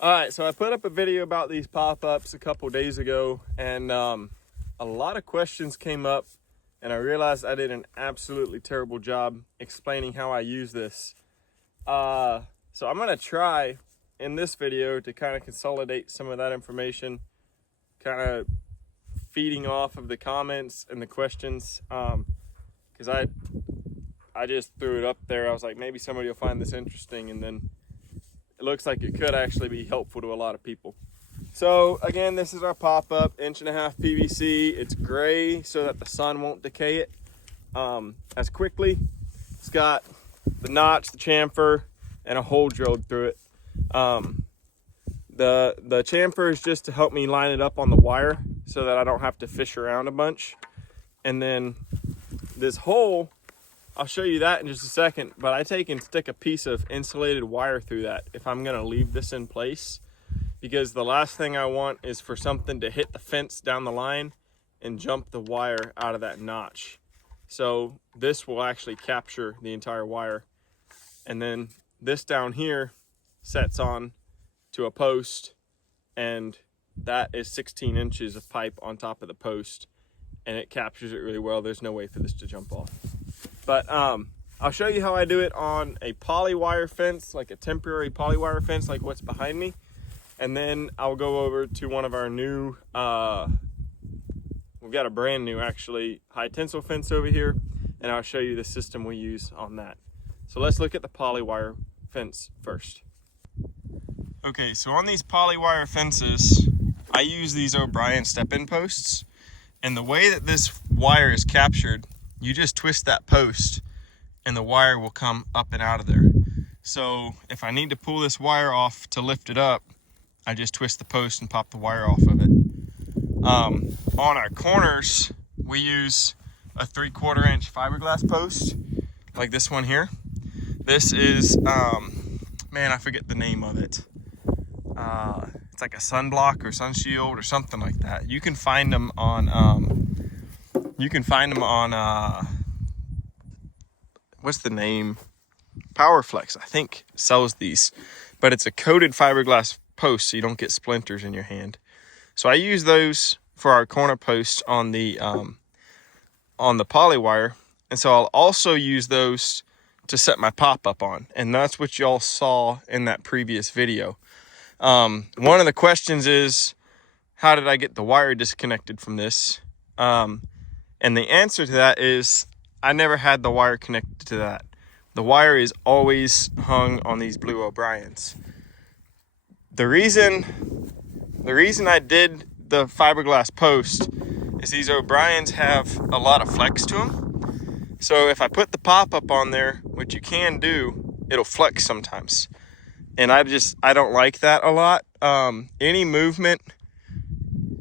All right, so I put up a video about these pop-ups a couple days ago, and a lot of questions came up, and I realized I did an absolutely terrible job explaining how I use this. So I'm gonna try in this video to kind of consolidate some of that information, kind of feeding off of the comments and the questions, because I just threw it up there. I was like, maybe somebody will find this interesting, and then it looks like it could actually be helpful to a lot of people. So again, this is our pop-up 1.5 PVC. It's gray so that the sun won't decay it as quickly. It's got the notch, the chamfer, and a hole drilled through it. The chamfer is just to help me line it up on the wire so that I don't have to fish around a bunch. And then this hole, I'll show you that in just a second, but I take and stick a piece of insulated wire through that if I'm gonna leave this in place, because the last thing I want is for something to hit the fence down the line and jump the wire out of that notch. So this will actually capture the entire wire. And then this down here sets on to a post, and that is 16 inches of pipe on top of the post, and it captures it really well. There's no way for this to jump off. But I'll show you how I do it on a polywire fence, like a temporary polywire fence, like what's behind me. And then I'll go over to one of our new, we've got a brand new actually high-tensile fence over here, and I'll show you the system we use on that. So let's look at the polywire fence first. Okay, so on these polywire fences, I use these O'Brien step-in posts, and the way that this wire is captured, you just twist that post and the wire will come up and out of there. So if I need to pull this wire off to lift it up, I just twist the post and pop the wire off of it. On our corners, we use a 3/4 inch fiberglass post, like this one here. This is, man, I forget the name of it. It's like a sunblock or sun shield or something like that. You can find them on, what's the name? Powerflex, I think, sells these, but it's a coated fiberglass post so you don't get splinters in your hand. So I use those for our corner posts on the polywire, and so I'll also use those to set my pop-up on, and that's what y'all saw in that previous video. One of the questions is, how did I get the wire disconnected from this? And the answer to that is, I never had the wire connected to that. The wire is always hung on these blue O'Briens. The reason I did the fiberglass post is these O'Briens have a lot of flex to them. So if I put the pop-up on there, which you can do, it'll flex sometimes. And I don't like that a lot. Any movement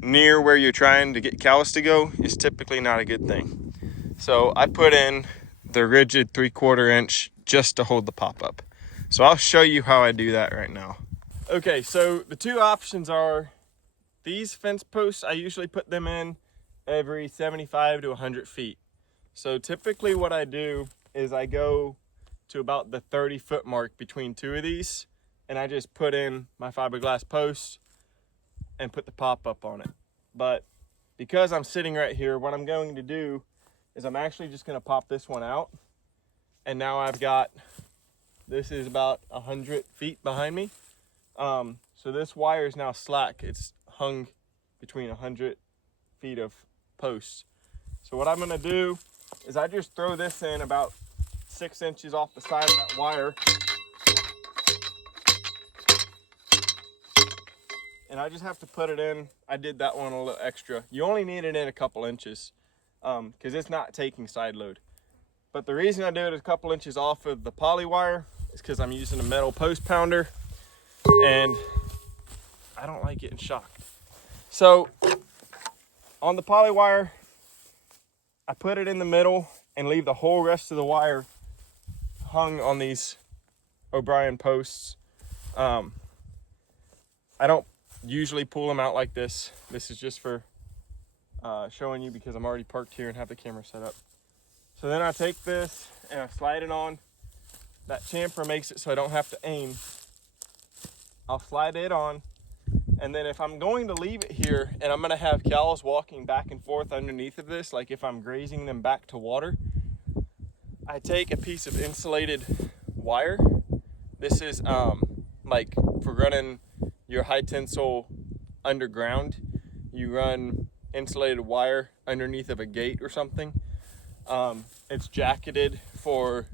near where you're trying to get callus to go is typically not a good thing. So I put in the rigid 3/4 inch just to hold the pop-up. So I'll show you how I do that right now. Okay, so the two options are these fence posts. I usually put them in every 75 to 100 feet. So typically what I do is I go to about the 30-foot mark between two of these, and I just put in my fiberglass post and put the pop-up on it. But because I'm sitting right here, what I'm going to do is I'm actually just going to pop this one out, and now I've got, this is about 100 feet behind me. So this wire is now slack. It's hung between 100 feet of posts. So what I'm going to do is I just throw this in about 6 inches off the side of that wire, and I just have to put it in. I did that one a little extra. You only need it in a couple inches because it's not taking side load. But the reason I do it a couple inches off of the poly wire is because I'm using a metal post pounder, and I don't like getting shocked. So on the poly wire, I put it in the middle and leave the whole rest of the wire hung on these O'Brien posts. I don't usually pull them out like this. This is just for showing you because I'm already parked here and have the camera set up. So then I take this and I slide it on. That chamfer makes it so I don't have to aim. I'll slide it on. And then if I'm going to leave it here and I'm gonna have cows walking back and forth underneath of this, like if I'm grazing them back to water, I take a piece of insulated wire. This is like for running your high tensile underground. You run insulated wire underneath of a gate or something. It's jacketed for,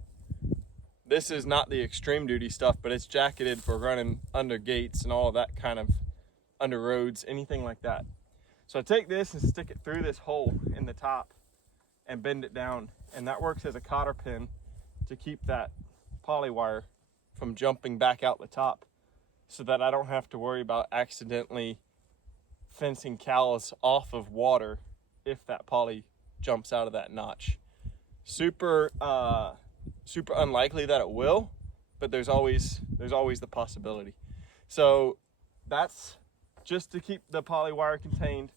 this is not the extreme duty stuff, but it's jacketed for running under gates and all of that kind of, under roads, anything like that. So I take this and stick it through this hole in the top and bend it down, and that works as a cotter pin to keep that polywire from jumping back out the top, so that I don't have to worry about accidentally fencing cows off of water if that poly jumps out of that notch. Super unlikely that it will, but there's always the possibility. So that's just to keep the polywire contained,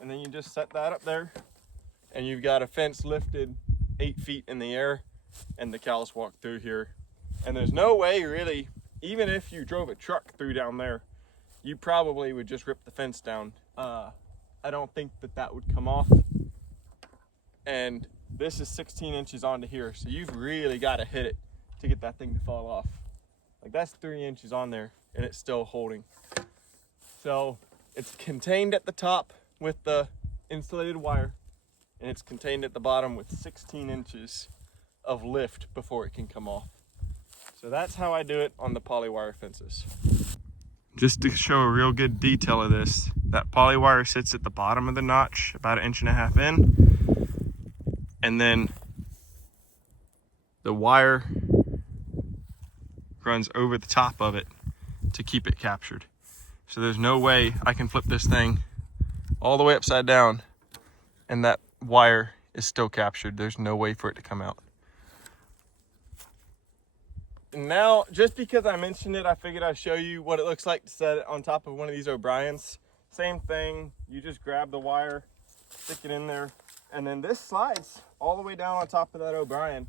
and then you just set that up there, and you've got a fence lifted 8 feet in the air, and the cows walk through here. And there's no way really, even if you drove a truck through down there, you probably would just rip the fence down. I don't think that would come off. And this is 16 inches onto here, so you've really got to hit it to get that thing to fall off. Like that's 3 inches on there, and it's still holding. So it's contained at the top with the insulated wire, and it's contained at the bottom with 16 inches of lift before it can come off. So that's how I do it on the polywire fences. Just to show a real good detail of this, that polywire sits at the bottom of the notch, about 1.5 inches in, and then the wire runs over the top of it to keep it captured. So there's no way I can flip this thing all the way upside down and that wire is still captured. There's no way for it to come out. Now, just because I mentioned it, I figured I'd show you what it looks like to set it on top of one of these O'Briens. Same thing, you just grab the wire, stick it in there, and then this slides all the way down on top of that O'Brien,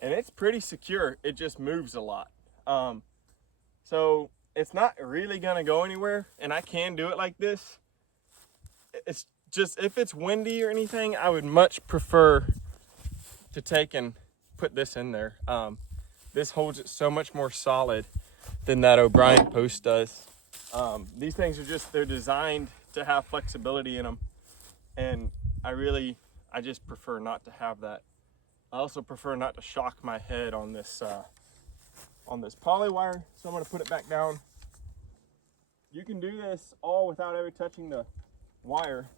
and it's pretty secure. It just moves a lot. So it's not really gonna go anywhere, and I can do it like this. It's just, if it's windy or anything, I would much prefer to take and put this in there. This holds it so much more solid than that O'Brien post does. These things are just, they're designed to have flexibility in them, and I just prefer not to have that. I also prefer not to shock my head on this polywire, so I'm going to put it back down. You can do this all without ever touching the wire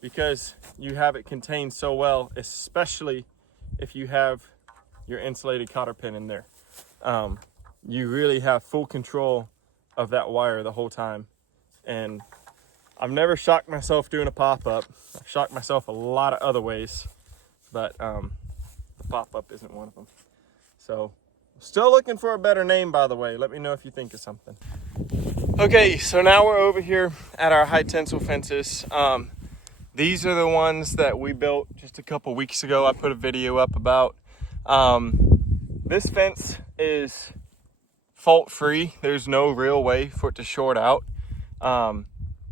because you have it contained so well, especially if you have your insulated cotter pin in there. You really have full control of that wire the whole time. And I've never shocked myself doing a pop-up. I've shocked myself a lot of other ways, but the pop-up isn't one of them. So, still looking for a better name, by the way. Let me know if you think of something. Okay, so now we're over here at our high tensile fences. These are the ones that we built just a couple weeks ago. I put a video up about. This fence is fault-free. There's no real way for it to short out.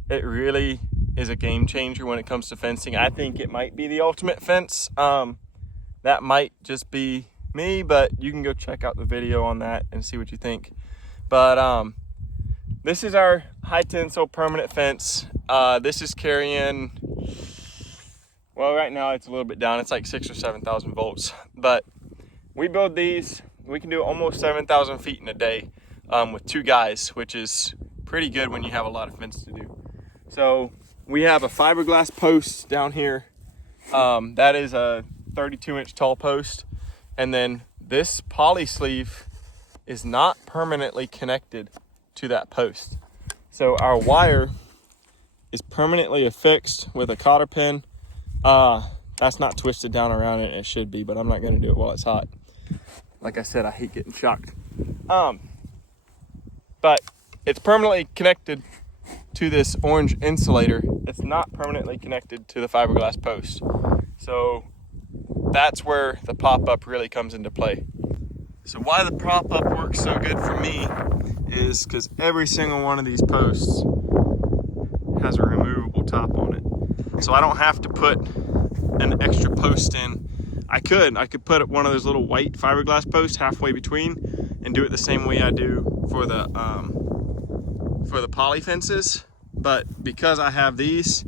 It really is a game changer when it comes to fencing. I think it might be the ultimate fence. That might just be me, but you can go check out the video on that and see what you think. But this is our high tensile permanent fence. This is carrying, well, right now it's a little bit down. It's like 6,000 or 7,000 volts, but we build these, we can do almost 7,000 feet in a day with 2 guys, which is pretty good when you have a lot of fence to do. So we have a fiberglass post down here. That is a 32-inch tall post. And then this poly sleeve is not permanently connected to that post. So our wire is permanently affixed with a cotter pin. That's not twisted down around it, it should be, but I'm not gonna do it while it's hot. Like I said, I hate getting shocked. But it's permanently connected to this orange insulator. It's not permanently connected to the fiberglass post. So that's where the pop-up really comes into play. So why the pop-up works so good for me is because every single one of these posts has a removable top on it. So I don't have to put an extra post in. I could put one of those little white fiberglass posts halfway between and do it the same way I do for the poly fences. But because I have these,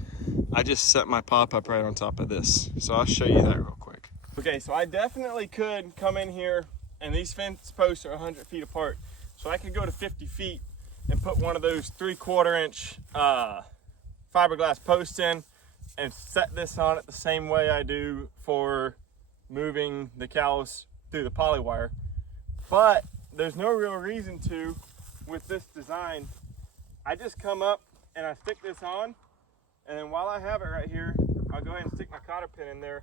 I just set my pop-up right on top of this. So I'll show you that real quick. Okay, so I definitely could come in here, and these fence posts are 100 feet apart. So I could go to 50 feet and put one of those 3/4 inch fiberglass posts in and set this on it the same way I do for moving the cows through the polywire. But there's no real reason to with this design. I just come up and I stick this on, and then while I have it right here, I'll go ahead and stick my cotter pin in there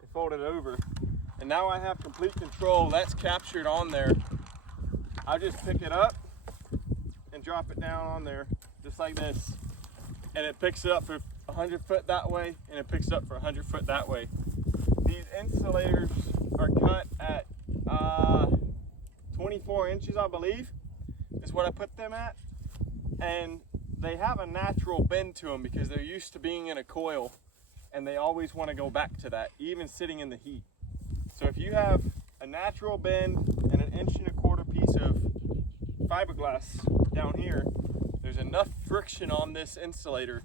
and fold it over. And now I have complete control. That's captured on there. I'll just pick it up and drop it down on there just like this. And it picks it up for 100 foot that way, and it picks it up for 100 foot that way. These insulators are cut at 24 inches, I believe, is what I put them at. And they have a natural bend to them because they're used to being in a coil, and they always want to go back to that, even sitting in the heat. So if you have a natural bend and an 1.25 inch piece of fiberglass down here, there's enough friction on this insulator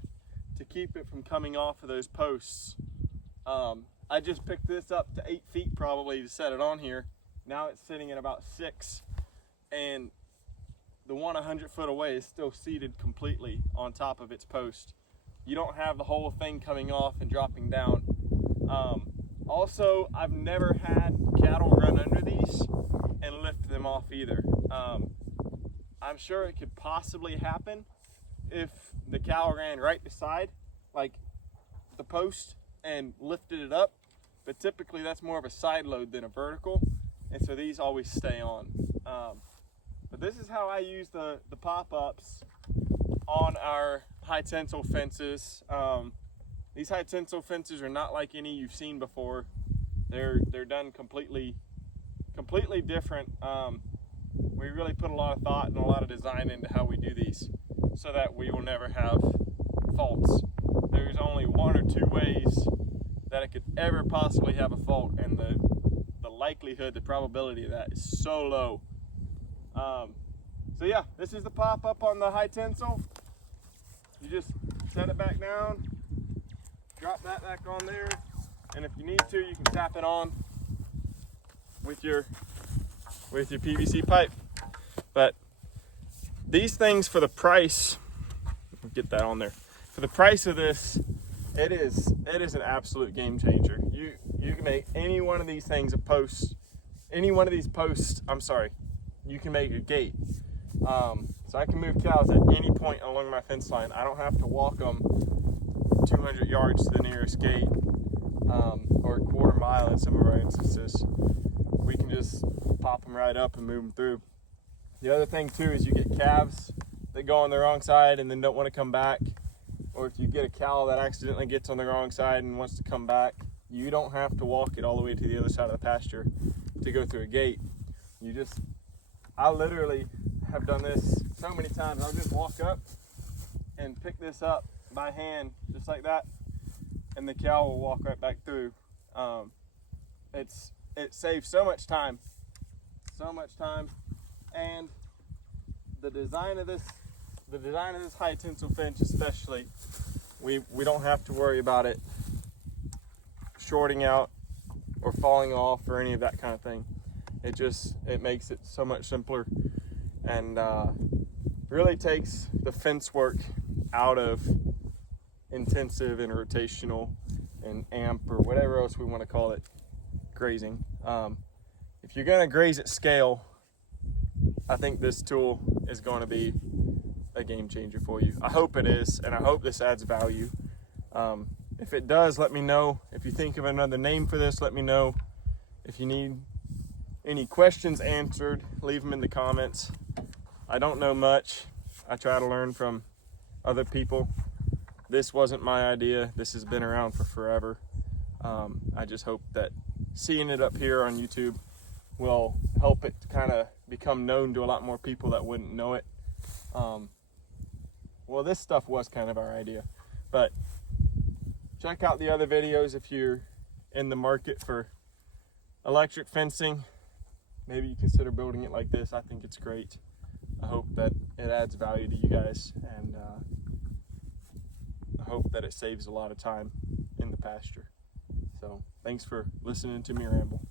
to keep it from coming off of those posts. I just picked this up to 8 feet probably to set it on here. Now it's sitting at about 6, and the one 100 foot away is still seated completely on top of its post. You don't have the whole thing coming off and dropping down. Also, I've never had cattle run under these and lift them off either. I'm sure it could possibly happen if the cow ran right beside like the post and lifted it up, but typically that's more of a side load than a vertical, and so these always stay on. But this is how I use the pop-ups on our high tensile fences. These high tensile fences are not like any you've seen before. They're done completely different. We really put a lot of thought and a lot of design into how we do these so that we will never have faults. There's only 1 or 2 ways that it could ever possibly have a fault, and the likelihood, the probability of that is so low. So yeah, this is the pop-up on the high tensile. You just set it back down, drop that back on there, and if you need to, you can tap it on with your PVC pipe. But these things, for the price, get that on there. For the price of this, it is an absolute game changer. You can make any one of these things a post, any one of these posts, you can make a gate. So I can move cows at any point along my fence line. I don't have to walk them 200 yards to the nearest gate, or a 1/4 mile in some of our instances. We can just pop them right up and move them through. The other thing too is you get calves that go on the wrong side and then don't want to come back, or if you get a cow that accidentally gets on the wrong side and wants to come back, you don't have to walk it all the way to the other side of the pasture to go through a gate. I literally have done this so many times. I'll just walk up and pick this up by hand just like that, and the cow will walk right back through. It saves so much time, and the design of this high tensile fence especially, we don't have to worry about it shorting out or falling off or any of that kind of thing. It makes it so much simpler, and really takes the fence work out of intensive and rotational and amp or whatever else we want to call it grazing. If you're going to graze at scale, I think this tool is going to be a game changer for you. I hope it is, and I hope this adds value. If it does, let me know. If you think of another name for this, let me know. If you need any questions answered, leave them in the comments. I don't know much. I try to learn from other people. This wasn't my idea. This has been around for forever. I just hope that seeing it up here on YouTube will help it kind of become known to a lot more people that wouldn't know it. Well, this stuff was kind of our idea, but check out the other videos if you're in the market for electric fencing. Maybe you consider building it like this. I think it's great. I hope that it adds value to you guys, and I hope that it saves a lot of time in the pasture. So thanks for listening to me ramble.